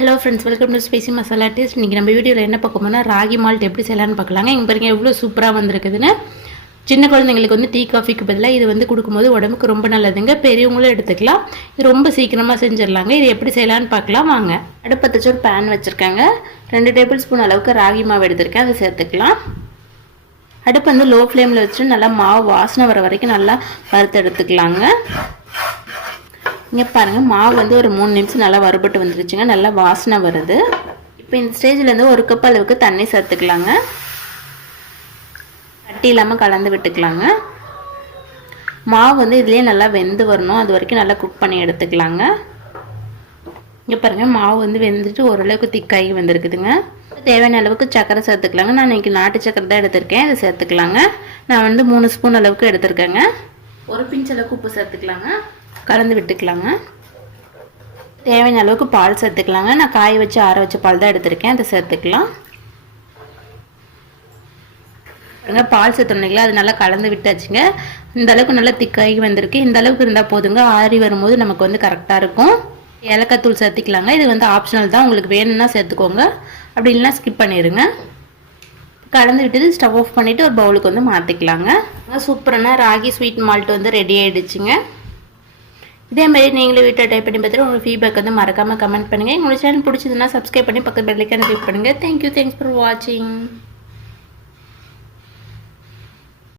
Hello friends, welcome to spicy masala taste. இன்றைக்கி நம்ம வீடியோவில் என்ன பார்க்க போனால் ராகி மால்ட் எப்படி செய்யலான்னு பார்க்கலாங்க. இங்கே பாருங்கள் எவ்வளோ சூப்பராக வந்திருக்குதுன்னு. சின்ன குழந்தைங்களுக்கு வந்து டீ காஃபிக்கு பதிலாக இது வந்து கொடுக்கும்போது உடம்புக்கு ரொம்ப நல்லதுங்க. பெரியவங்களும் எடுத்துக்கலாம். இது ரொம்ப சீக்கிரமாக செஞ்சிடலாங்க. இது எப்படி செய்யலான்னு பார்க்கலாம் வாங்க. அடுப்பை வச்சு ஒரு பேன் வச்சுருக்காங்க. 2 டேபிள் ஸ்பூன் அளவுக்கு ராகி மாவு எடுத்திருக்கேன், அதை சேர்த்துக்கலாம். அடுப்பு வந்து லோ ஃப்ளேமில் வச்சுட்டு நல்லா மாவு வாசனை வர வரைக்கும் நல்லா வறுத்து எடுத்துக்கலாங்க. இங்கே பாருங்கள், மாவு வந்து ஒரு 3 நிமிஷம் நல்லா வறுபட்டு வந்துருச்சுங்க. நல்லா வாசனை வருது. இப்போ இந்த ஸ்டேஜ்லேருந்து 1 கப் அளவுக்கு தண்ணி சேர்த்துக்கலாங்க. கட்டி இல்லாமல் கலந்து விட்டுக்கலாங்க. மாவு வந்து இதுலேயே நல்லா வெந்து வரணும், அது வரைக்கும் நல்லா குக் பண்ணி எடுத்துக்கலாங்க. இங்கே பாருங்கள், மாவு வந்து வெந்துட்டு ஓரளவுக்கு திக்காகி வந்திருக்குதுங்க. தேவையான அளவுக்கு சர்க்கரை சேர்த்துக்கலாங்க. நான் இன்றைக்கி நாட்டு சர்க்கரை தான் எடுத்திருக்கேன், அதை சேர்த்துக்கலாங்க. நான் வந்து 3 ஸ்பூன் அளவுக்கு எடுத்திருக்கேங்க. 1 பிஞ்ச் அளவுக்கு உப்பு சேர்த்துக்கலாங்க. கலந்து விட்டுக்கலாங்க. தேவையான அளவுக்கு பால் சேர்த்துக்கலாங்க. நான் காய வச்சு ஆற வச்ச பால் தான் எடுத்திருக்கேன், அதை சேர்த்துக்கலாம். பால் சேர்த்துனீங்களா, அது நல்லா கலந்து விட்டாச்சுங்க. இந்த அளவுக்கு நல்லா திக்காகி வந்திருக்கு. இந்த அளவுக்கு இருந்தால் போதுங்க. ஆறி வரும்போது நமக்கு வந்து கரெக்டாக இருக்கும். ஏலக்காய் தூள் சேர்த்துக்கலாங்க. இது வந்து ஆப்ஷனல் தான், உங்களுக்கு வேணும்னா சேர்த்துக்கோங்க, அப்படி இல்லைன்னா ஸ்கிப் பண்ணிடுங்க. கலந்து விட்டு ஸ்டவ் ஆஃப் பண்ணிவிட்டு ஒரு பவுலுக்கு வந்து மாற்றிக்கலாங்க. சூப்பரான ராகி ஸ்வீட் மால்ட் வந்து ரெடி ஆகிடுச்சுங்க. இதே மாதிரி நீங்களும் வீட்டில் டைப் பண்ணி பார்த்துட்டு உங்கள் ஃபீட்பேக் வந்து மறக்காமல் கமெண்ட் பண்ணுங்கள். உங்களுக்கு சேனல் பிடிச்சதுன்னா சப்ஸ்கிரைப் பண்ணி பக்கத்து பெல் ஐக்கானை கிளிக் பண்ணுங்கள். தேங்க்யூ, தேங்க்ஸ் ஃபார் வாட்சிங்.